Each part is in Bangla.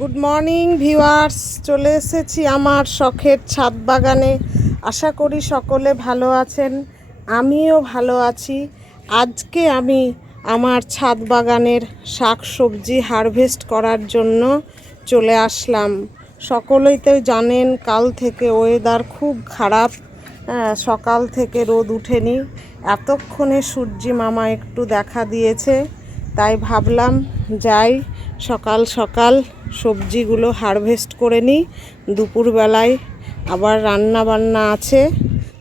গুড মর্নিং ভিউয়ার্স চলে এসেছি আমার শখের ছাদ বাগানে। আশা করি সকলে ভালো আছেন। আমিও ভালো আছি। আজকে আমি আমার ছাদ বাগানের শাক সবজি হারভেস্ট করার জন্য চলে আসলাম। সকলেই তো জানেন, কাল থেকে ওয়েদার খুব খারাপ। সকাল থেকে রোদ উঠেনি। এতক্ষণে সূর্যি মামা একটু দেখা দিয়েছে। তাই ভাবলাম, যাই সকাল সকাল সবজিগুলো হারভেস্ট করে নিই। দুপুরবেলায় আবার রান্না বান্না আছে।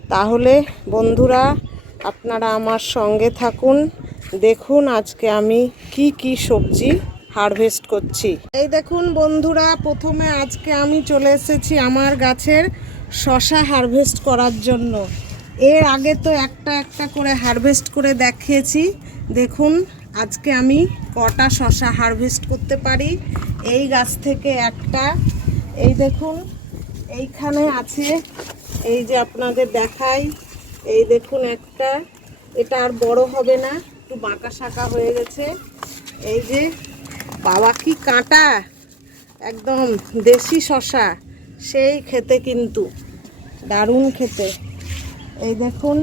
তাহলে বন্ধুরা, আপনারা আমার সঙ্গে থাকুন। দেখুন আজকে আমি কি কি সবজি হারভেস্ট করছি। এই দেখুন বন্ধুরা, প্রথমে আজকে আমি চলে এসেছি আমার গাছের শশা হারভেস্ট করার জন্য। এর আগে তো একটা একটা করে হারভেস্ট করে দেখিয়েছি। দেখুন আজকে আমি কটা শশা হারভেস্ট করতে পারি? এই গাছ থেকে একটা। এই দেখুন, এইখানে আছে, এই যে আপনাদের দেখাই, এই দেখুন একটা। এটা আর বড় হবে না, একটু বাঁকা শাঁকা হয়ে গেছে। এই যে, বাবা কি কাঁটা? একদম দেশি শশা, সেই খেতে কিন্তু, দারুণ খেতে। এই দেখুন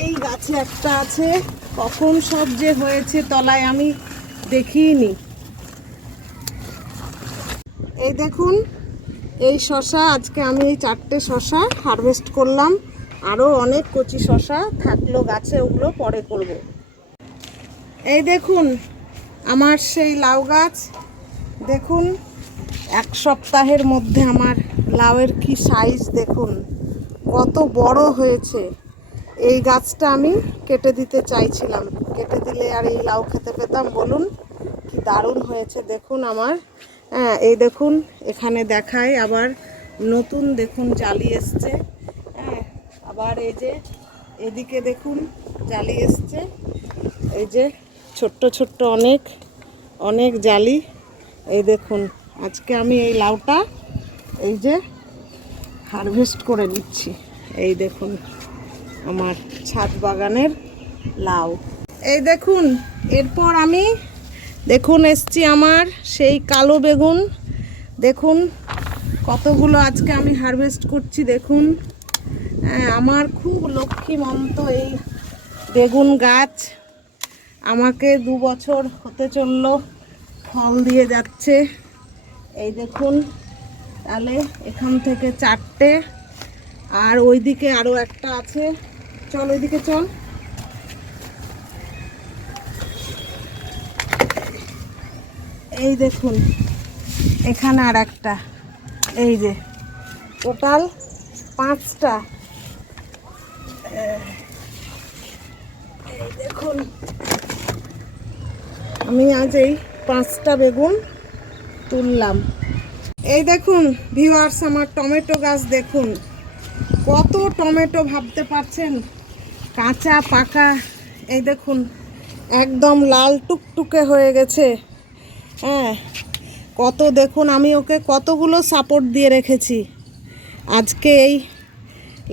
এই গাছে একটা আছে, কখন সব যে হয়েছে তলায় আমি দেখিনি। এই দেখুন, এই শশা, আজকে আমি এই চারটে শশা হারভেস্ট করলাম। আরও অনেক কচি শশা থাকল গাছে, ওগুলো পরে করব। এই দেখুন, আমার সেই লাউ গাছ। দেখুন, এক সপ্তাহের মধ্যে আমার লাউয়ের কি সাইজ দেখুন, কত বড় হয়েছে। এই গাছটা আমি কেটে দিতে চাইছিলাম। কেটে দিলে আর এই লাউ খেতে পেতাম, বলুন কি দারুণ হয়েছে, দেখুন আমার। হ্যাঁ এই দেখুন, এখানে দেখায় আবার নতুন দেখুন জালি এসছে। হ্যাঁ আবার এই যে এদিকে দেখুন জালি এসছে। এই যে ছোট্ট ছোট্ট অনেক অনেক জালি। এই দেখুন, আজকে আমি এই লাউটা এই যে হারভেস্ট করে নিচ্ছি। এই দেখুন। আমার ছাদ বাগানের লাউ। এই দেখুন এরপর আমি দেখুন এসছি আমার সেই কালো বেগুন। দেখুন কতগুলো আজকে আমি হারভেস্ট করছি দেখুন। হ্যাঁ, আমার খুব লক্ষ্মীমন্ত এই বেগুন গাছ। আমাকে দু বছর হতে চলল ফল দিয়ে যাচ্ছে। এই দেখুন তাহলে এখান থেকে চারটে। আর ওইদিকে আরও একটা আছে। চল ওইদিকে চল। এই দেখুন, এখানে আর একটা। এই যে, টোটাল পাঁচটা। এই দেখুন, আমি আজ এই পাঁচটা বেগুন তুললাম। এই দেখুন ভিউয়ার্স আমার টমেটো গাছ দেখুন। কত টমেটো ভাবতে পারছেন? কাঁচা, পাকা, এই দেখুন, একদম লাল টুকটুকে হয়ে গেছে। হ্যাঁ কত দেখুন, আমি ওকে কতগুলো সাপোর্ট দিয়ে রেখেছি। আজকে এই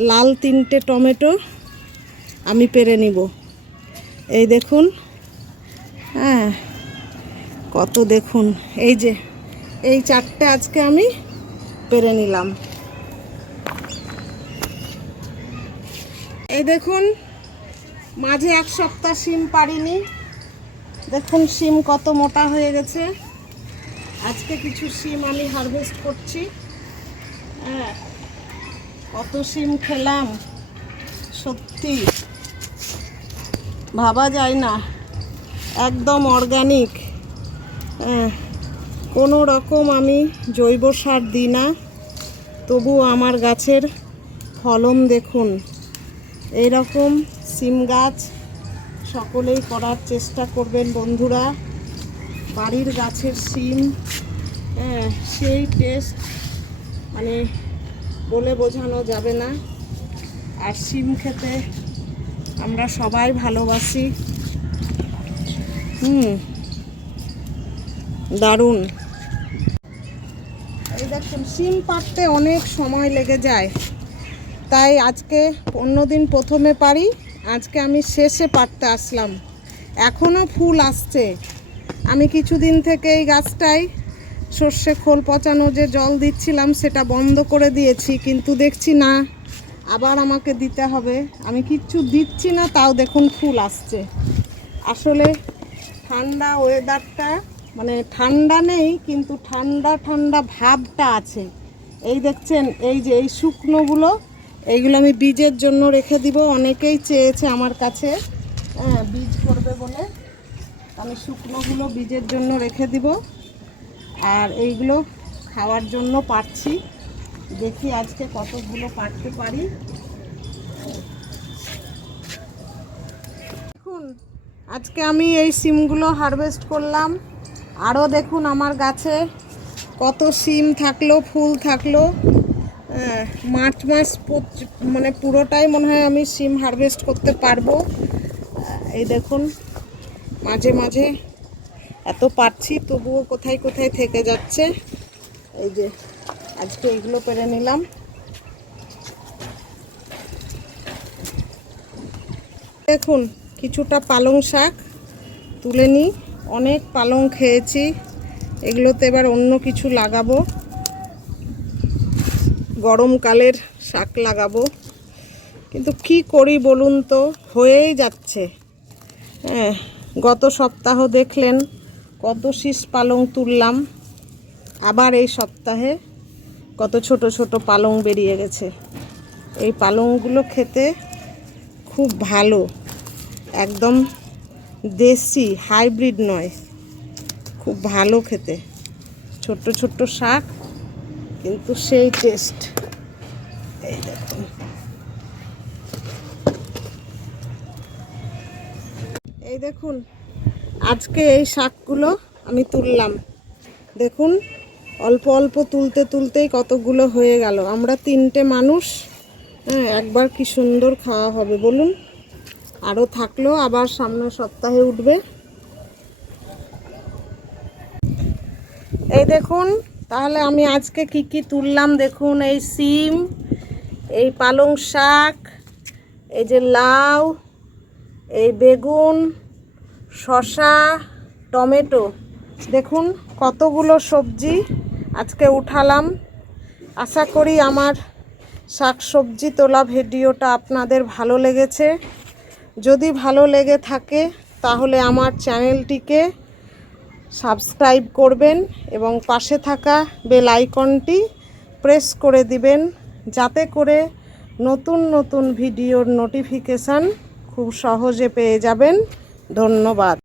লাল তিনটে টমেটো আমি পেরে নিব। এই দেখুন হ্যাঁ কত দেখুন, এই যে, এই চারটে আজকে আমি পেরে নিলাম। এই দেখুন মাঝে এক সপ্তাহ সিম পারিনি দেখুন সিম কত মোটা হয়ে গেছে। আজকে কিছু সিম আমি হারভেস্ট করছি। হ্যাঁ কত সিম খেলাম, সত্যি। ভাবা যায় না, একদম অর্গানিক হ্যাঁ কোনো রকম আমি জৈব সার দিই না তবুও আমার গাছের ফলন দেখুন এই রকম সিম গাছ। সকলেই করার চেষ্টা করবেন বন্ধুরা। বাড়ির গাছের সিম হ্যাঁ সেই টেস্ট মানে বলে বোঝানো যাবে না। আর সিম খেতে আমরা সবাই ভালোবাসি। হুম, দারুণ। এই দেখুন, সিম পাড়তে অনেক সময় লেগে যায়। তাই আজকে অন্যদিন প্রথমে পারি। আজকে আমি শেষে পারতে আসলাম। এখনও ফুল আসছে। আমি কিছুদিন থেকে এই গাছটায় সর্ষে খোল পচানো যে জল দিচ্ছিলাম, সেটা বন্ধ করে দিয়েছি, কিন্তু দেখছি না, আবার আমাকে দিতে হবে। আমি কিচ্ছু দিচ্ছি না, তাও দেখুন ফুল আসছে। আসলে ঠান্ডা ওয়েদারটা মানে ঠান্ডা নেই, কিন্তু ঠান্ডা ঠান্ডা ভাবটা আছে। এই দেখছেন, এই যে এই শুকনোগুলো এইগুলো আমি বীজের জন্য রেখে দিব। অনেকেই চেয়েছে আমার কাছে। হ্যাঁ বীজ করবে বলে। আমি শুকনোগুলো বীজের জন্য রেখে দিব। আর এইগুলো খাওয়ার জন্য পাচ্ছি দেখি আজকে কতগুলো পারতে পারি। দেখুন, আজকে আমি এই সিমগুলো হারভেস্ট করলাম। আরও দেখুন আমার গাছে কত সিম থাকল, ফুল থাকল। মার্চ মাস মানে পুরোটাই মনে হয় আমি সিম হারভেস্ট করতে পারব। এই দেখুন, মাঝে মাঝে এত পারছি তবুও কোথায় কোথায় থেকে যাচ্ছে। এই যে, আজকে এগুলো পেরে নিলাম। দেখুন, কিছুটা পালং শাক তুলে নিই। অনেক পালং খেয়েছি। এগুলোতে এবার অন্য কিছু লাগাবো। গরমকালের শাক লাগাবো। কিন্তু কি করি বলুন তো? হয়েই যাচ্ছে। হ্যাঁ গত সপ্তাহ দেখলেন কত শীষ পালং তুললাম। আবার এই সপ্তাহে কত ছোট ছোট পালং বেরিয়ে গেছে। এই পালংগুলো খেতে খুব ভালো। একদম দেশি, হাইব্রিড নয়। খুব ভালো খেতে। ছোট্ট ছোট্ট শাক কিন্তু সেই টেস্ট। এই দেখুন এই দেখুন, আজকে এই শাকগুলো আমি তুললাম। দেখুন, অল্প অল্প তুলতে তুলতেই কতগুলো হয়ে গেল। আমরা তিনটে মানুষ হ্যাঁ একবার কি সুন্দর খাওয়া হবে, বলুন? আরও থাকল আবার সামনের সপ্তাহে উঠবে। এই দেখুন তাহলে আমি আজকে কি কি তুললাম দেখুন, এই সিম, এই পালং শাক, এই যে লাউ, এই বেগুন, শসা, টমেটো। দেখুন কতগুলো সবজি আজকে উঠালাম। আশা করি আমার শাক সবজি তোলা ভিডিওটা আপনাদের ভালো লেগেছে। যদি ভালো লেগে থাকে তাহলে আমার চ্যানেলটিকে সাবস্ক্রাইব করবেন এবং পাশে থাকা বেল আইকনটি প্রেস করে দিবেন যাতে করে নতুন নতুন ভিডিওর নোটিফিকেশান খুব সহজে পেয়ে যাবেন। ধন্যবাদ।